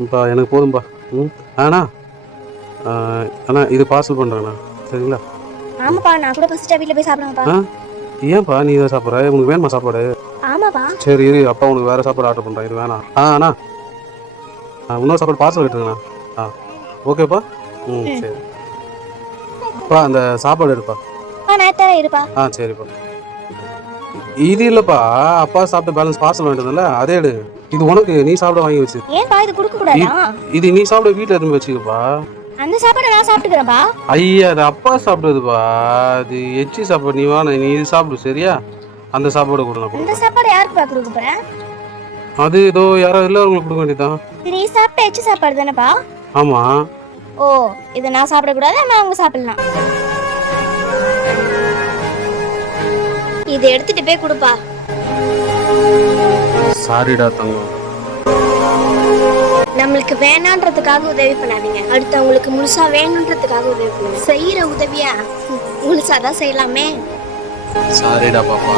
இப்பா எனக்கு போதும்பா. ம்? அண்ணா அண்ணா இது பார்சல் பண்ணுறேண்ணா சரிங்களா? ஆமாப்பா நான் கூட ஃபர்ஸ்ட் வீட்டில் போய் சாப்பிடுங்கப்பா ஆ? ஏன்ப்பா நீ இதை சாப்பிட்ற? உனக்கு வேணுமா சாப்பாடு? ஆமாப்பா. சரி இரு அப்பா உனக்கு வேறு சாப்பாடு ஆர்டர் பண்ணுறேன் இது வேணாம். ஆ அண்ணா. இன்னொரு சாப்பாடு பார்சல் விட்டுருங்கண்ணா ஆ ஓகேப்பா? ம் சரி. அப்பா அந்த சாப்பாடு எடுப்பா. ஆ சரிப்பா. இது இல்லைப்பா. அப்பா சாப்பிட்ட பேலன்ஸ் பார்சல் வேண்டியதில்ல அதே எடு. இது உனக்கு நீ சாப்பிட வாங்கி வச்சு. ஏன்பா இது கொடுக்க கூடாதா? இது நீ சாப்பிட வீட்டில் இருந்து வச்சுக்கப்பா. அந்த சாப்பாடை நான் சாப்பிட்டுக்கிறேன்ப்பா ஐயா அது அப்பா சாப்பிடுறதுப்பா. அது எச்சி சாப்பாடு நீ வா நீ இது சாப்பிடு சரியா? அந்த சாப்பாடு கூட நான் இந்த சாப்பாடு யாருக்குப்பா கொடுக்க போறேன் அது ஏதோ யாரோ எல்லாருக்கும் கொடுக்க வேண்டியதான் இது நீ சாப்பிட்ட எச்சு சாப்பாடு தானேப்பா? ஆமாம் ஓ இதை நான் சாப்பிடக்கூடாது நான் அவங்க சாப்பிடலாம். இதை எடுத்துட்டு போய் கொடுப்பா. சாரிடா தங்கம். நம்மளுக்கு வேணான்றதுக்காக உதவி பண்ணாதீங்க. அடுத்தவங்களுக்கு முழுசா வேணுன்றதுக்காக உதவி பண்ணுங்க. செய்யற உதவியா? முழுசா தான் செய்யலாமே. சாரிடா பாப்பா.